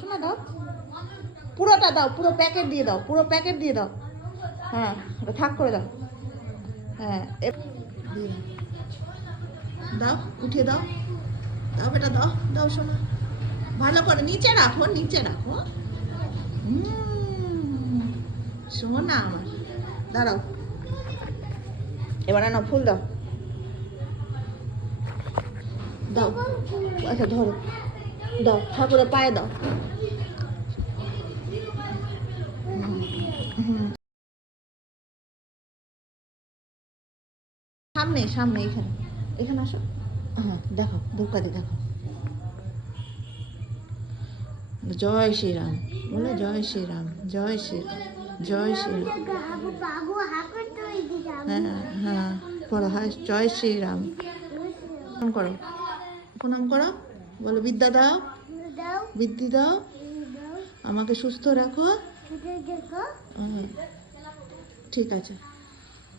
শোনা দাও, পুরোটা দাও, পুরো প্যাকেট দিয়ে দাও, পুরো প্যাকেট দিয়ে দাও। হ্যাঁ, থাক করে দাও। হ্যাঁ, দিয়ে দাও, উঠিয়ে দাও, দাও বেটা, দাও দাও শোনা, ভালো করে নিচে রাখো, নিচে রাখো। শোনা আমার, দাঁড়াও, এবার না ফুল দাও, দাও। আচ্ছা ধরো, দাও, ঠাকুরের পায়ে দাও। সামনে সামনে, এখানে এখানে আসো। হ্যাঁ দেখো, ধূপকাঠি দেখো, জয় শ্রীরাম বলে, জয় শ্রীরাম, জয় শ্রীরাম, জয় শ্রীরাম। হ্যাঁ হ্যাঁ করো, হ্যাঁ জয় শ্রীরাম। প্রণাম করো, প্রণাম করো, বলো বিদ্যা দাও, বৃদ্ধি দাও, আমাকে সুস্থ রাখো। ঠিক আছে।